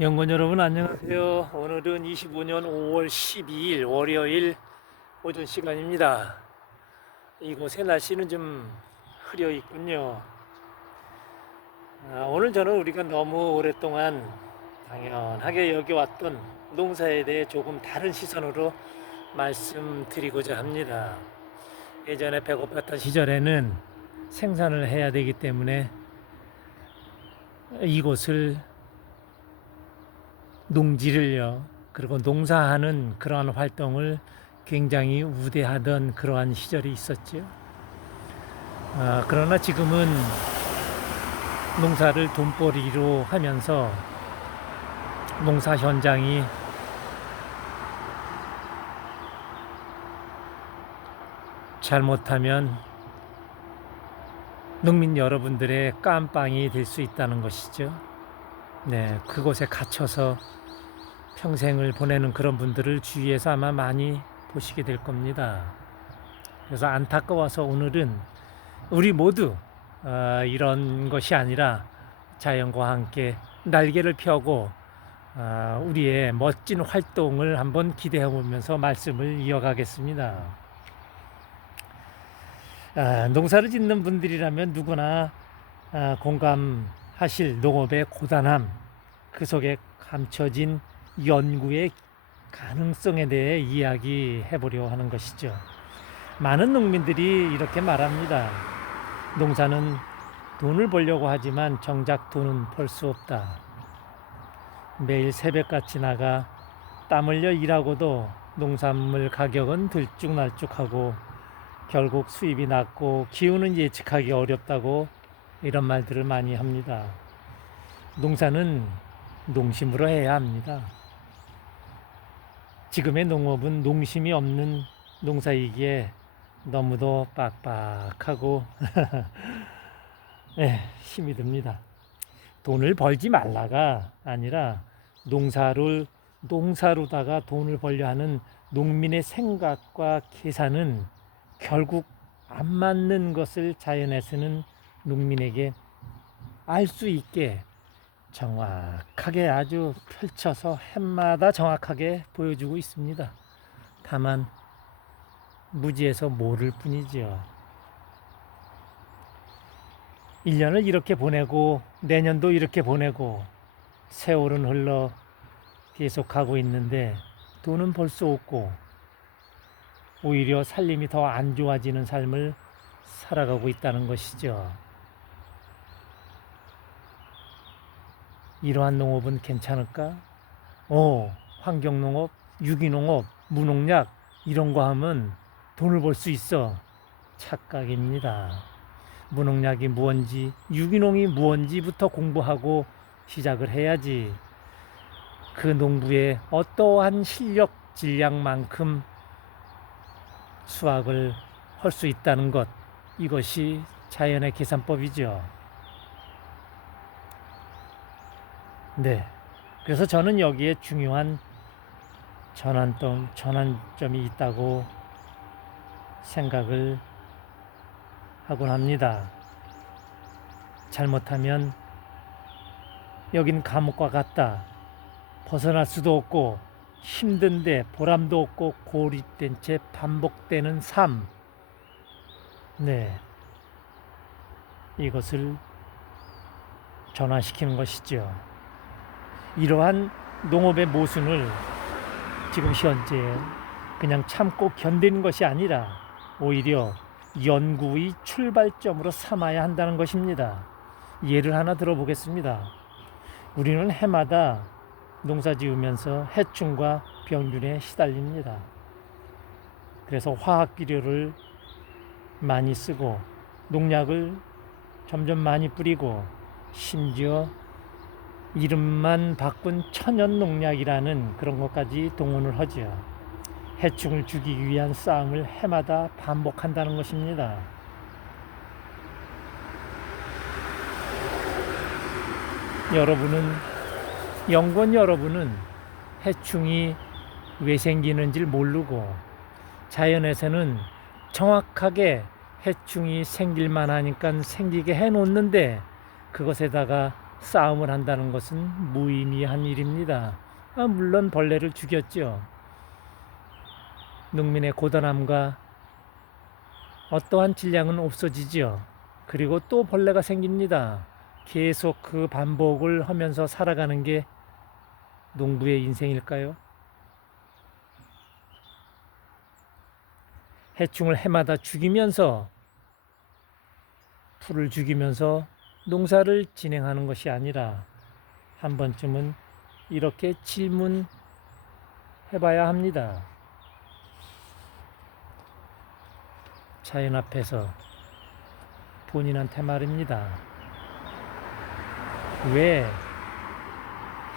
연구원 여러분 안녕하세요. 오늘은 25년 5월 12일 월요일 오전 시간입니다. 이곳의 날씨는 좀 흐려 있군요. 오늘 저는 우리가 너무 오랫동안 당연하게 여겨왔던 농사에 대해 조금 다른 시선으로 말씀드리고자 합니다. 예전에 배고팠던 시절에는 생산을 해야 되기 때문에 이곳을 농지를요, 그리고 농사하는 그러한 활동을 굉장히 우대하던 그러한 시절이 있었죠. 그러나 지금은 농사를 돈벌이로 하면서 농사 현장이 잘못하면 농민 여러분들의 깜빵이 될 수 있다는 것이죠. 네, 그곳에 갇혀서 평생을 보내는 그런 분들을 주위에서 아마 많이 보시게 될 겁니다. 그래서 안타까워서 오늘은 우리 모두 이런 것이 아니라 자연과 함께 날개를 펴고 우리의 멋진 활동을 한번 기대해 보면서 말씀을 이어가겠습니다. 농사를 짓는 분들이라면 누구나 공감하실 농업의 고단함, 그 속에 감춰진 연구의 가능성에 대해 이야기해 보려 하는 것이죠. 많은 농민들이 이렇게 말합니다. 농사는 돈을 벌려고 하지만 정작 돈은 벌 수 없다. 매일 새벽같이 나가 땀 흘려 일하고도 농산물 가격은 들쭉날쭉하고 결국 수입이 낮고 기후는 예측하기 어렵다고 이런 말들을 많이 합니다. 농사는 농심으로 해야 합니다. 지금의 농업은 농심이 없는 농사이기에 너무도 빡빡하고 힘이 듭니다. 돈을 벌지 말라가 아니라 농사로다가 돈을 벌려 하는 농민의 생각과 계산은 결국 안 맞는 것을 자연에서는 농민에게 알 수 있게 정확하게 아주 펼쳐서 해마다 정확하게 보여주고 있습니다. 다만 무지에서 모를 뿐이지요. 1년을 이렇게 보내고 내년도 이렇게 보내고 세월은 흘러 계속하고 있는데 돈은 벌 수 없고 오히려 살림이 더 안 좋아지는 삶을 살아가고 있다는 것이죠. 이러한 농업은 괜찮을까? 환경농업, 유기농업, 무농약 이런 거 하면 돈을 벌 수 있어. 착각입니다. 무농약이 무언지, 유기농이 무언지부터 공부하고 시작을 해야지 그 농부의 어떠한 실력, 질량만큼 수확을 할 수 있다는 것, 이것이 자연의 계산법이죠. 네. 그래서 저는 여기에 중요한 전환점이 있다고 생각을 하곤 합니다. 잘못하면 여긴 감옥과 같다. 벗어날 수도 없고 힘든데 보람도 없고 고립된 채 반복되는 삶. 네. 이것을 전환시키는 것이죠. 이러한 농업의 모순을 지금 현재 그냥 참고 견디는 것이 아니라 오히려 연구의 출발점으로 삼아야 한다는 것입니다. 예를 하나 들어보겠습니다. 우리는 해마다 농사 지으면서 해충과 병균에 시달립니다. 그래서 화학 비료를 많이 쓰고 농약을 점점 많이 뿌리고 심지어 이름만 바꾼 천연 농약이라는 그런 것까지 동원을 하죠. 해충을 죽이기 위한 싸움을 해마다 반복한다는 것입니다. 연구원 여러분은 해충이 왜 생기는지 모르고 자연에서는 정확하게 해충이 생길만 하니까 생기게 해놓는데 그것에다가 싸움을 한다는 것은 무의미한 일입니다. 물론 벌레를 죽였죠. 농민의 고단함과 어떠한 질량은 없어지죠. 그리고 또 벌레가 생깁니다. 계속 그 반복을 하면서 살아가는 게 농부의 인생일까요? 해충을 해마다 죽이면서 풀을 죽이면서 농사를 진행하는 것이 아니라 한 번쯤은 이렇게 질문해봐야 합니다. 자연 앞에서 본인한테 말입니다. 왜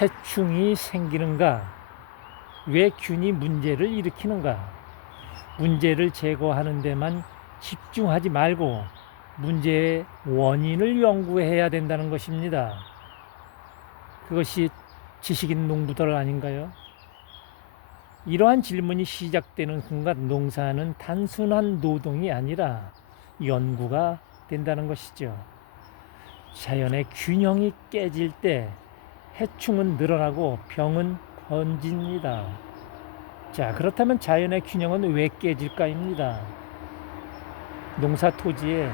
해충이 생기는가? 왜 균이 문제를 일으키는가? 문제를 제거하는 데만 집중하지 말고 문제의 원인을 연구해야 된다는 것입니다. 그것이 지식인 농부들 아닌가요? 이러한 질문이 시작되는 순간 농사는 단순한 노동이 아니라 연구가 된다는 것이죠. 자연의 균형이 깨질 때 해충은 늘어나고 병은 번집니다. 자, 그렇다면 자연의 균형은 왜 깨질까입니다. 농사 토지에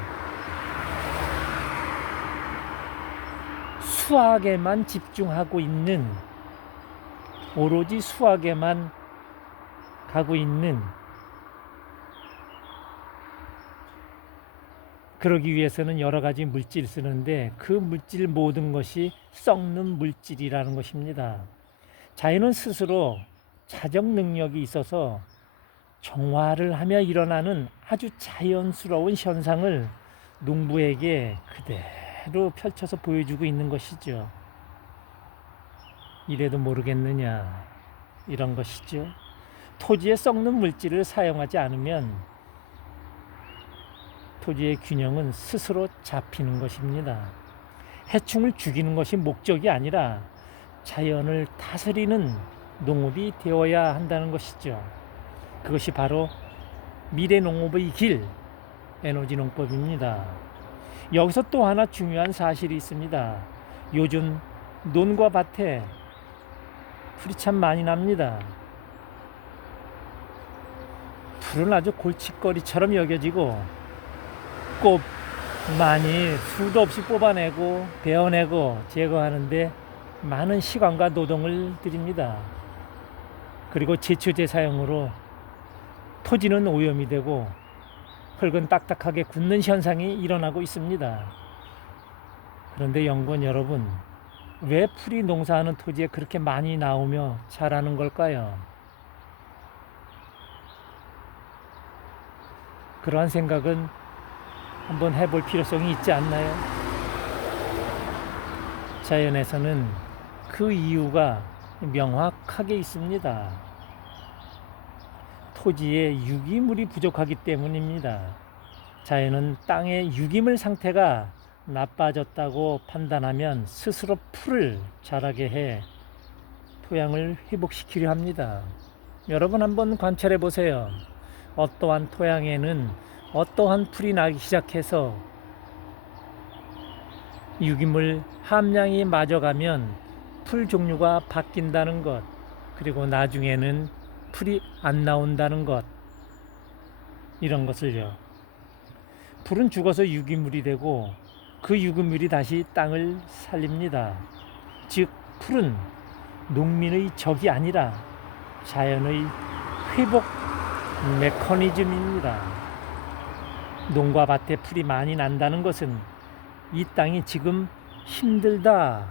수확에만 집중하고 있는, 오로지 수확에만 가고 있는, 그러기 위해서는 여러 가지 물질 쓰는데 그 물질 모든 것이 썩는 물질이라는 것입니다. 자연은 스스로 자정 능력이 있어서 정화를 하며 일어나는 아주 자연스러운 현상을 농부에게 그대로 펼쳐서 보여주고 있는 것이죠. 이래도 모르겠느냐, 이런 것이죠. 토지에 썩는 물질을 사용하지 않으면 토지의 균형은 스스로 잡히는 것입니다. 해충을 죽이는 것이 목적이 아니라 자연을 다스리는 농업이 되어야 한다는 것이죠. 그것이 바로 미래 농업의 길, 에너지 농법입니다. 여기서 또 하나 중요한 사실이 있습니다. 요즘 논과 밭에 풀이 참 많이 납니다. 풀은 아주 골칫거리처럼 여겨지고 꼭 많이 수도 없이 뽑아내고 베어내고 제거하는데 많은 시간과 노동을 들입니다. 그리고 제초제 사용으로 토지는 오염이 되고 흙은 딱딱하게 굳는 현상이 일어나고 있습니다. 그런데 연구원 여러분, 왜 풀이 농사하는 토지에 그렇게 많이 나오며 자라는 걸까요? 그러한 생각은 한번 해볼 필요성이 있지 않나요? 자연에서는 그 이유가 명확하게 있습니다. 토지에 유기물이 부족하기 때문입니다. 자연은 땅의 유기물 상태가 나빠졌다고 판단하면 스스로 풀을 자라게 해 토양을 회복시키려 합니다. 여러분 한번 관찰해 보세요. 어떠한 토양에는 어떠한 풀이 나기 시작해서 유기물 함량이 맞아가면 풀 종류가 바뀐다는 것, 그리고 나중에는 풀이 안 나온다는 것, 이런 것을요. 풀은 죽어서 유기물이 되고 그 유기물이 다시 땅을 살립니다. 즉 풀은 농민의 적이 아니라 자연의 회복 메커니즘입니다. 농과 밭에 풀이 많이 난다는 것은 이 땅이 지금 힘들다,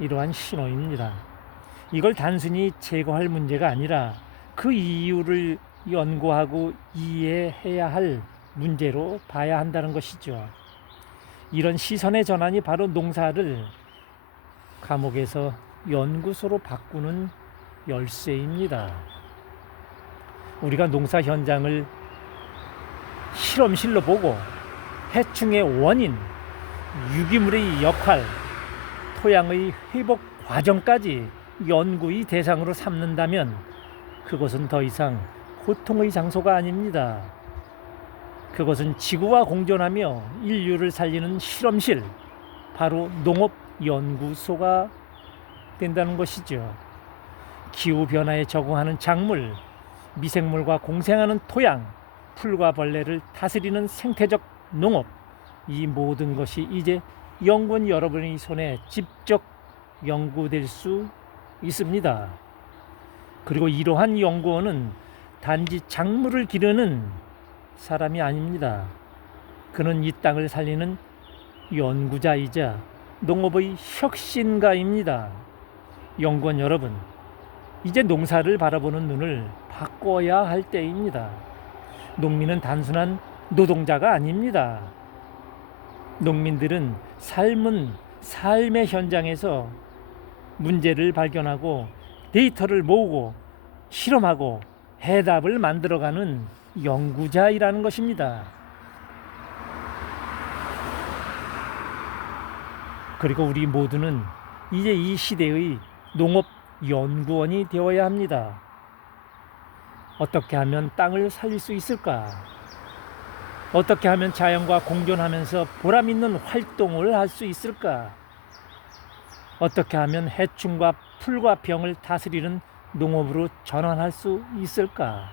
이러한 신호입니다. 이걸 단순히 제거할 문제가 아니라 그 이유를 연구하고 이해해야 할 문제로 봐야 한다는 것이죠. 이런 시선의 전환이 바로 농사를 감옥에서 연구소로 바꾸는 열쇠입니다. 우리가 농사 현장을 실험실로 보고 해충의 원인, 유기물의 역할, 토양의 회복 과정까지 연구의 대상으로 삼는다면 그것은 더 이상 고통의 장소가 아닙니다. 그것은 지구와 공존하며 인류를 살리는 실험실, 바로 농업연구소가 된다는 것이죠. 기후변화에 적응하는 작물, 미생물과 공생하는 토양, 풀과 벌레를 다스리는 생태적 농업, 이 모든 것이 이제 연구원 여러분의 손에 직접 연구될 수 있습니다. 그리고 이러한 연구원은 단지 작물을 기르는 사람이 아닙니다. 그는 이 땅을 살리는 연구자이자 농업의 혁신가입니다. 연구원 여러분, 이제 농사를 바라보는 눈을 바꿔야 할 때입니다. 농민은 단순한 노동자가 아닙니다. 농민들은 삶의 현장에서 문제를 발견하고 데이터를 모으고 실험하고 해답을 만들어가는 연구자이라는 것입니다. 그리고 우리 모두는 이제 이 시대의 농업연구원이 되어야 합니다. 어떻게 하면 땅을 살릴 수 있을까? 어떻게 하면 자연과 공존하면서 보람 있는 활동을 할 수 있을까? 어떻게 하면 해충과 풀과 병을 다스리는 농업으로 전환할 수 있을까?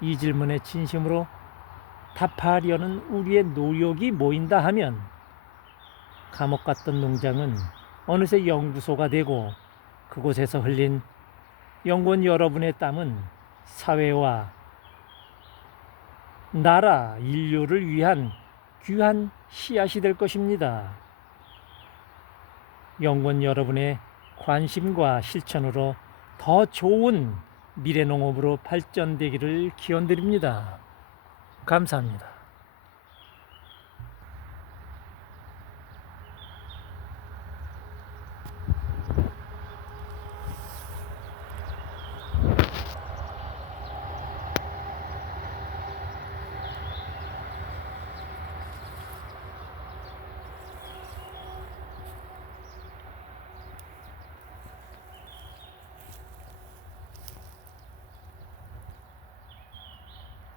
이 질문에 진심으로 답하려는 우리의 노력이 모인다 하면 감옥 같던 농장은 어느새 연구소가 되고, 그곳에서 흘린 연구원 여러분의 땀은 사회와 나라, 인류를 위한 귀한 씨앗이 될 것입니다. 연구원 여러분의 관심과 실천으로 더 좋은 미래 농업으로 발전되기를 기원드립니다. 감사합니다.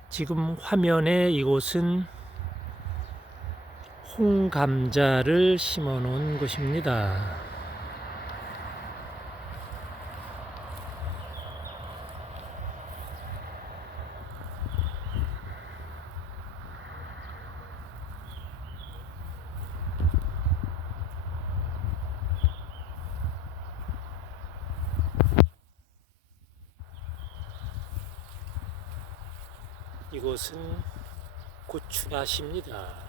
지금 화면에 이곳은 홍감자를 심어 놓은 곳입니다. 이곳은 고추밭입니다.